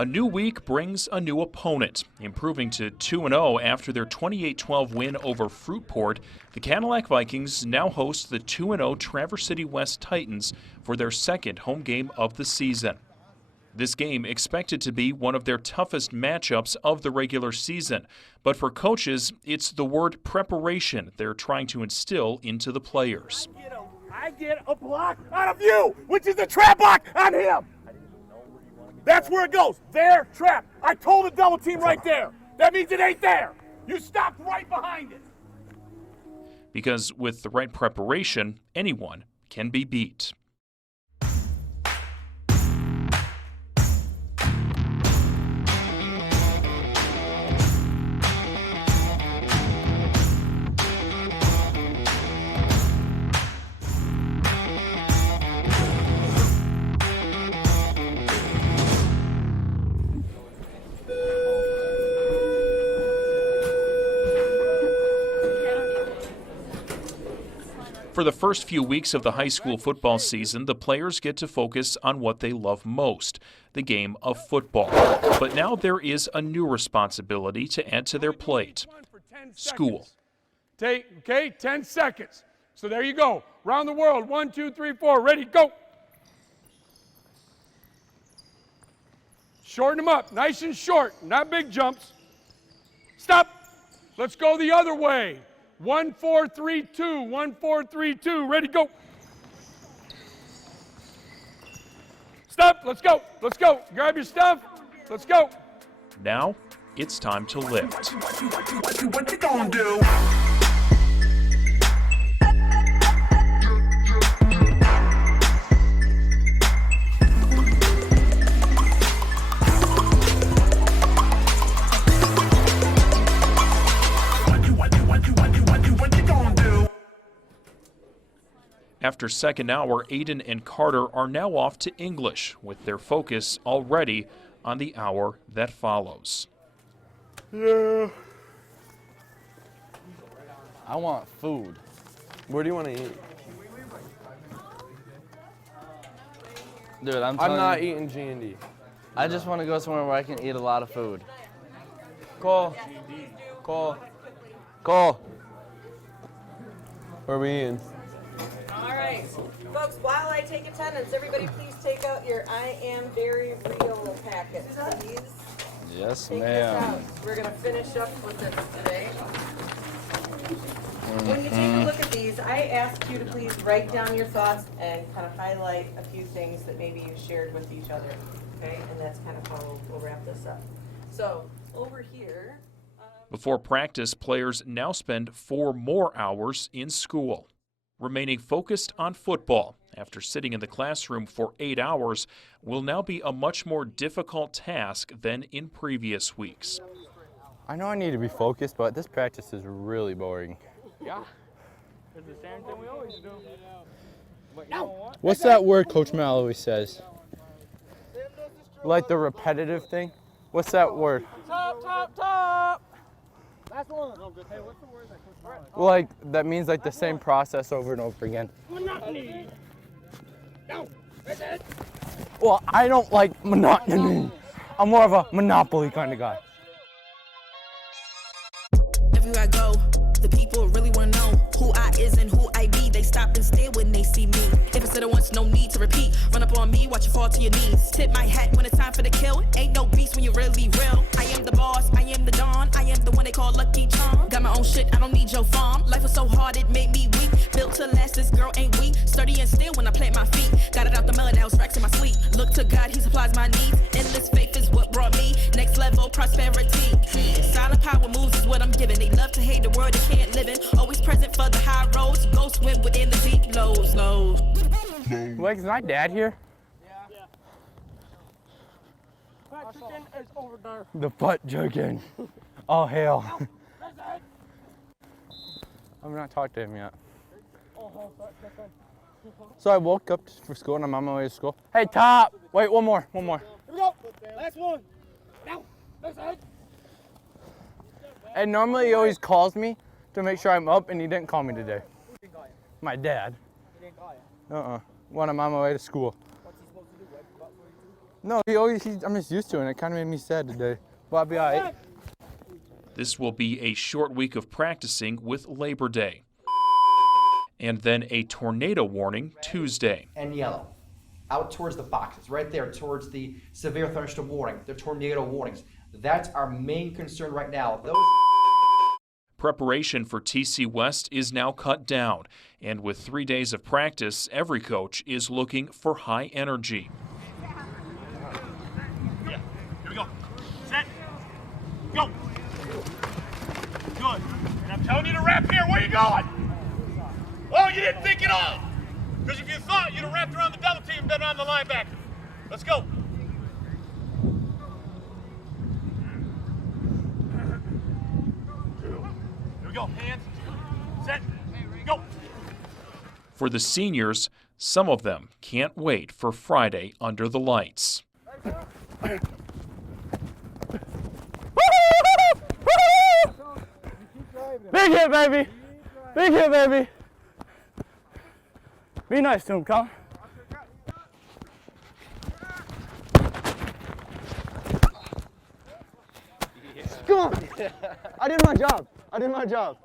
A new week brings a new opponent. Improving to 2-0 after their 28-12 win over Fruitport, the Cadillac Vikings now host the 2-0 Traverse City West Titans for their second home game of the season. This game expected to be one of their toughest matchups of the regular season, but for coaches, it's the word preparation they're trying to instill into the players. I get a block out of you, which is a trap block on him. That's where it goes. There, trap. I told a double team right there. That means it ain't there. You stopped right behind it. Because with the right preparation, anyone can be beat. For the first few weeks of the high school football season, the players get to focus on what they love most, the game of football. But now there is a new responsibility to add to their plate: school. Okay, 10 seconds. So there you go. Round the world. 1, 2, 3, 4. Ready, go. Shorten them up. Nice and short. Not big jumps. Stop. Let's go the other way. 1, 4, 3, 2. 1, 4, 3, 2. Ready, go. Stop. Let's go. Let's go. Grab your stuff. Let's go. Now it's time to lift. What you gonna do? After second hour, Aiden and Carter are now off to English, with their focus already on the hour that follows. Yeah. I want food. Where do you want to eat? Dude, I'm not eating G&D. I just want to go somewhere where I can eat a lot of food. Cole. Where are we eating? All right, folks, while I take attendance, everybody please take out your I Am Very Real packet, please. Yes, ma'am. We're going to finish up with this today. When you take a look at these, I ask you to please write down your thoughts and kind of highlight a few things that maybe you shared with each other, okay? And that's kind of how we'll wrap this up. So, over here. Before practice, players now spend 4 more hours in school. Remaining focused on football after sitting in the classroom for 8 hours will now be a much more difficult task than in previous weeks. I know I need to be focused, but this practice is really boring. Yeah. It's the same thing we always do. What's that word Coach Mal always says? Like the repetitive thing? What's that word? Top. Last one. Hey, what's the word that Coach Mal Well, like, that means like the same process over and over again. Monotony. No, that's it. Well, I don't like monotony. I'm more of a Monopoly kind of guy. Everywhere I go, the people really want to know who I is and who I be. They stop and stare when they see me. If it's said it once, no need to repeat. Run up on me, watch you fall to your knees. Tip my hat when it's time for the kill. Ain't no beast when you're really real. I am the boss, I am the dawn. I am the one they call Lucky Charm. Got my own shit, I don't need your farm. Life was so hard, it made me weak. Built to last, this girl ain't weak. Sturdy and still when I plant my feet. Got it out the melon, now it's racks in my sleep. Look to God, he supplies my needs. Endless faith is what brought me next level prosperity. Silent power moves is what I'm giving. They love to hate the world they can't live in. Always present for the high roads. Go swim within the deep lows. Like, is my dad here? Yeah. Butt chicken is over there. The butt chicken. Oh, hell. I've not talked to him yet. So I woke up for school and I'm on my way to school. Hey, Top! Wait, one more. Here we go. Last one. Now, that's it. And normally he always calls me to make sure I'm up, and he didn't call me today. Who didn't call you? My dad. He didn't call you. When I'm on my way to school. What's he supposed to do? No, I'm just used to it, and it kind of made me sad today. But I'll be all right. This will be a short week of practicing with Labor Day. And then a tornado warning Tuesday. And yellow, out towards the boxes, right there towards the severe thunderstorm warning, the tornado warnings. That's our main concern right now. Preparation for TC West is now cut down, and with 3 days of practice, every coach is looking for high energy. Yeah, here we go. Set. Go. Good. And I'm telling you to wrap here. Where are you going? Oh, you didn't think it all. Because if you thought, you'd have wrapped around the double team, been on the linebacker. Let's go. Here we go. Hands. Set. Go. For the seniors, some of them can't wait for Friday under the lights. Big hit, baby. Big hit, baby. Be nice to him, Colin. Come on. I did my job. I did my job.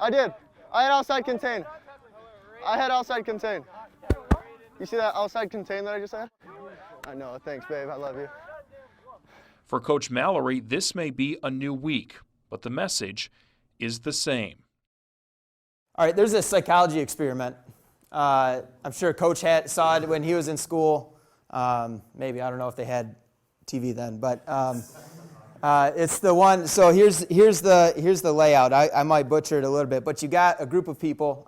I did. I had outside contain. I had outside contain. You see that outside contain that I just had? I know. Thanks, babe. I love you. For Coach Mallory, this may be a new week, but the message is the same. All right, there's a psychology experiment. I'm sure Coach saw it when he was in school. Maybe, I don't know if they had TV then, but it's the one. So here's the layout. I might butcher it a little bit, but you got a group of people,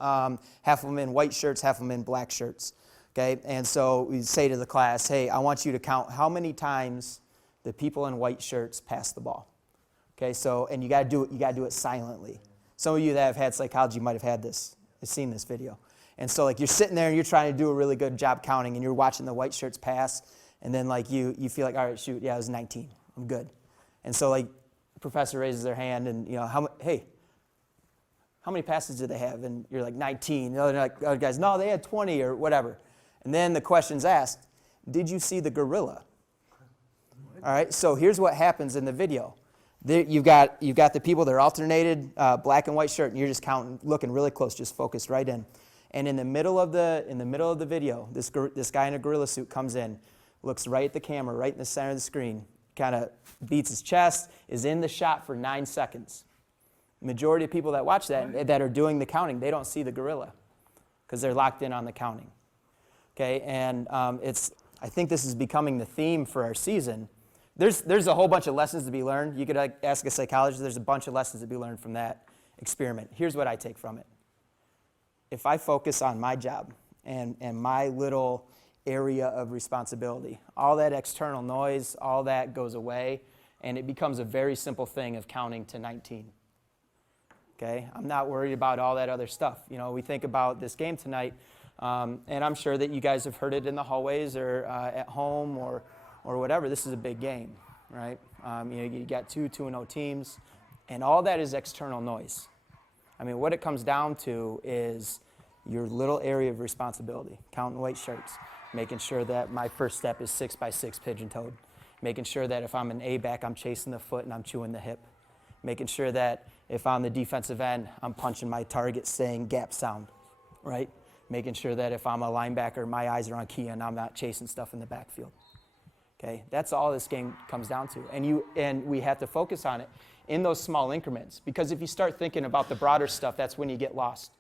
half of them in white shirts, half of them in black shirts. Okay, and so we say to the class, hey, I want you to count how many times the people in white shirts pass the ball. Okay, so, and you got to do it silently. Some of you that have had psychology might have seen this video. And so like you're sitting there and you're trying to do a really good job counting and you're watching the white shirts pass, and then like you feel like, all right, shoot, yeah, it was 19. I'm good. And so like the professor raises their hand and, you know, how many passes did they have? And you're like 19. The other guys, no, they had 20 or whatever. And then the question's asked, did you see the gorilla? All right, so here's what happens in the video. You've got the people that are alternated, black and white shirt, and you're just counting, looking really close, just focused right in. And in the middle of the video, this guy in a gorilla suit comes in, looks right at the camera, right in the center of the screen, kind of beats his chest, is in the shot for 9 seconds. Majority of people that watch that are doing the counting, they don't see the gorilla because they're locked in on the counting. Okay, and I think this is becoming the theme for our season. There's a whole bunch of lessons to be learned. You could ask a psychologist. There's a bunch of lessons to be learned from that experiment. Here's what I take from it. If I focus on my job and my little area of responsibility, all that external noise, all that goes away, and it becomes a very simple thing of counting to 19. Okay? I'm not worried about all that other stuff. You know, we think about this game tonight, and I'm sure that you guys have heard it in the hallways or at home or whatever. This is a big game, right? You got 2-0 teams, and all that is external noise. I mean, what it comes down to is your little area of responsibility, counting white shirts, making sure that my first step is 6x6 pigeon-toed, making sure that if I'm an A-back, I'm chasing the foot and I'm chewing the hip, making sure that if I'm the defensive end, I'm punching my target, saying gap sound, right? Making sure that if I'm a linebacker, my eyes are on key and I'm not chasing stuff in the backfield. Okay, that's all this game comes down to, and we have to focus on it in those small increments, because if you start thinking about the broader stuff, that's when you get lost.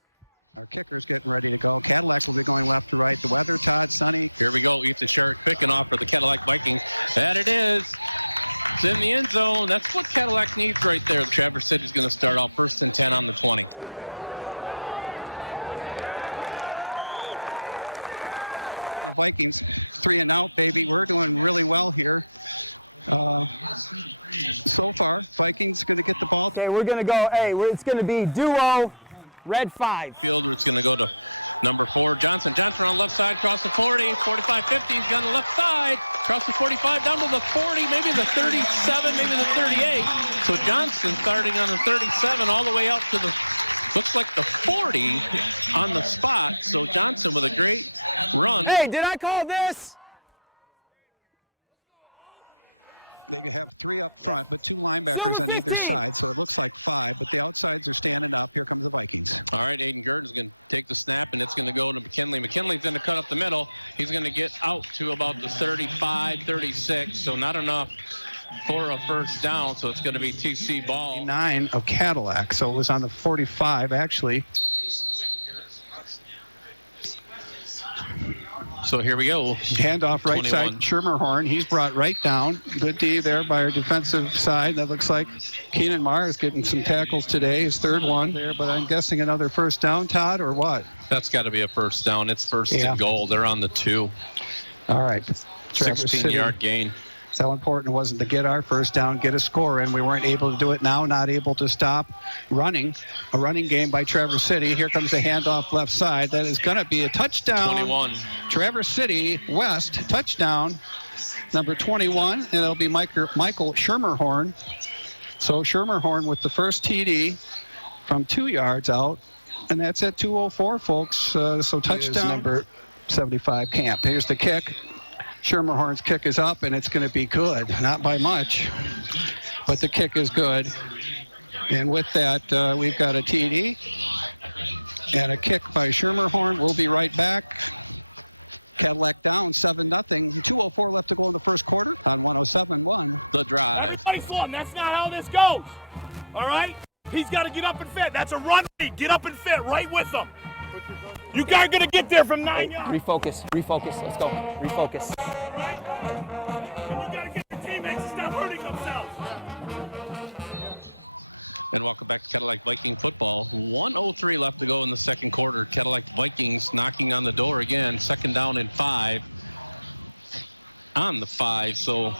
Our kicker's getting ready to go. Cadillac will be going left to right. The weather, Todd, sunny. Here we go. Ethan Shark picking off for the Cadillac Vikings. And it is. It's in the end zone. That's what Cadillac needs right there. Traverse City's going to start off 1st and 10 on the 20. The Vikings 3 and out, baby. We're doing really well here. So far, Vikings going to get the ball. Okay, we're going to go, it's going to be duo, red 5. Fielder, it's going to go to number 4, Johnson. Johnson on left side, across the 40, 45, 50. He's on the left side, across the 45, down to the 40, maybe the 37, maybe the 38. So Johnson starting on the 37 all the way out to the, looks like the 40 on the spot. So Johnson with a great run. Hey, did I call this? They have 3 up front, but 2 linebackers on either side, so it looks like 5, but the outsides are standing up. Here comes the Vikings. All right, Aiden Gurdon's going to take the snap, and it's going to go to McKinley. McKinley's going to cut up the middle. He's going to get out to about the 35, 36, so not enough for a first down, so it's going to be TC ball. 9 of Cadillac, so it was on the 45, actually. So here we go. Handoff right 21. side, Schermerhorn. He's brought right down. Good D there by our defensive side. That looks like Keenan Marr is getting some tackles today. His 3rd one there, but I'm guessing another first down, Todd, or what? That's got to be a first down. It's first and goal. They're on the 2. All right. 16-yard gain. That's how important it wasn't to get our first down, get a score in. We weren't able to do it now, not able to stop running. A running game by Traverse City. Here comes the handoff left side. That is going to be a touchdown. 21. Traverse City West, touchdown, number 21, and it'll be Michael Schermerhorn. So Schermerhorn with the first TD from 2 yards out, and that's at 2:04, folks. So touchdown. Number 75, Camp. Here's the kick. Schermerhorn's kick is up, and it's going to be good. Not by much, but the kick is good. And with that, we've got a TD and a kick by Schermerhorn. We'll be right back. Cadillac down 7-0. 2:04 left to go in the first quarter on 107.1. The Drive. Nice one. That's not how this goes. All right? He's got to get up and fit. That's a run read. Get up and fit right with him. You guys are going to get there from 9 yards. Refocus. Let's go. Refocus. And you got to get your teammates to stop hurting themselves. And welcome back to Cadillac Viking football. 1:03 left to go in the second quarter. Cadillac Vikings knocking on the door again. 2nd down and 5. On the 5. So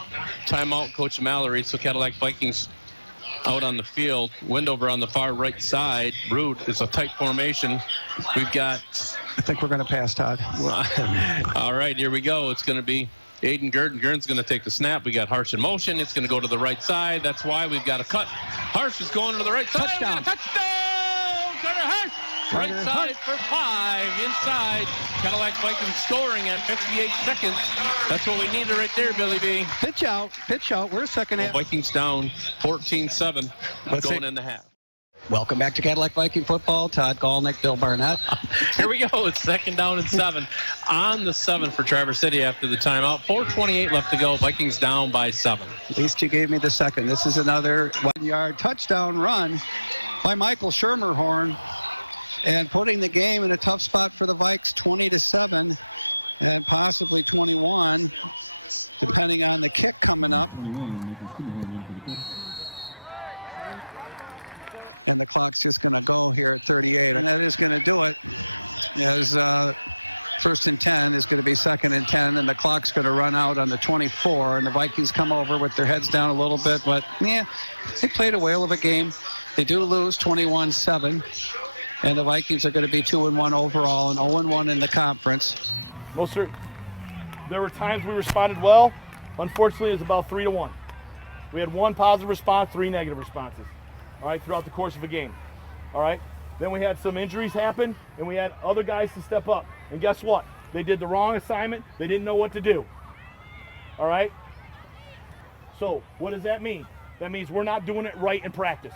timeout, Coach Mallory. So Cadillac Vikings out on the field. Windover on the far right side. Rude is a tight formation. We've got... I think we're going to pass, Todd. All right, here we go. It's going to be Aiden Gurdon. Gurdon's going to take the snap. We got Harsh in motion. It's going to go to the right side. That's why we've got a cut. Harsh is going to the right side. Touchdown. Touchdown! Carter Harsh. Right side for 5. Inside. Cadillac Vikings scoring at 58 seconds. That's what we needed right there, Billy B. Pitch out. We're second half. Vikings down 14-7 going in the half. Welcome back to Cadillac Viking football. Todd Galnick, Bill Barnett. Here we go. It's 2nd down and 7. On the 7 for Traverse City after the timeout. 4:28 left to go. Vikings down by 7. At least you gave me the second. This is another 1-yard touchdown run by Michael Schermerhorn, and putting the game in a tough spot for the Vikes, 20-7 and possibly 21, depending on the kick coming up. And the clock's just going to go here at 38, and that is going to do it. As 1st and 10 is going to be 2nd and 10, and the clock's going to run out on the 24, and the Vikings come over with their heads down a little bit, but yeah, they played a whale of a game. They do lose 21-7, and the Vikings are going to be 2-1 overall and 0-1 in the conference. There were times we responded well. Unfortunately, it's about 3-1. We had 1 positive response, 3 negative responses. All right, throughout the course of a game. All right, then we had some injuries happen, and we had other guys to step up. And guess what? They did the wrong assignment. They didn't know what to do. All right? So what does that mean? That means we're not doing it right in practice.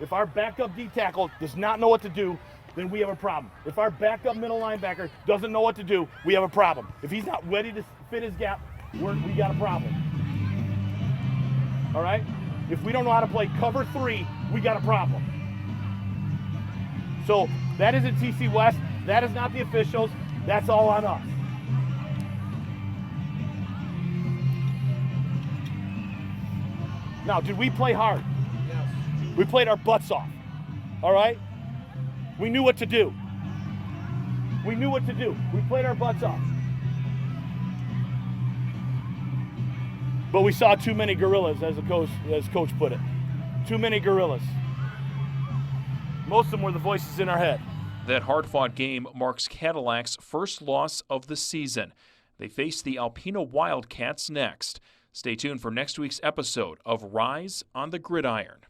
If our backup D tackle does not know what to do, then we have a problem. If our backup middle linebacker doesn't know what to do, we have a problem. If he's not ready to fit his gap, we got a problem. All right? If we don't know how to play cover 3, we got a problem. So that isn't TC West. That is not the officials. That's all on us. Now, did we play hard? Yes. We played our butts off. All right? We knew what to do. We played our butts off. But we saw too many gorillas, as coach put it. Too many gorillas. Most of them were the voices in our head. That hard-fought game marks Cadillac's first loss of the season. They face the Alpena Wildcats next. Stay tuned for next week's episode of Rise on the Gridiron.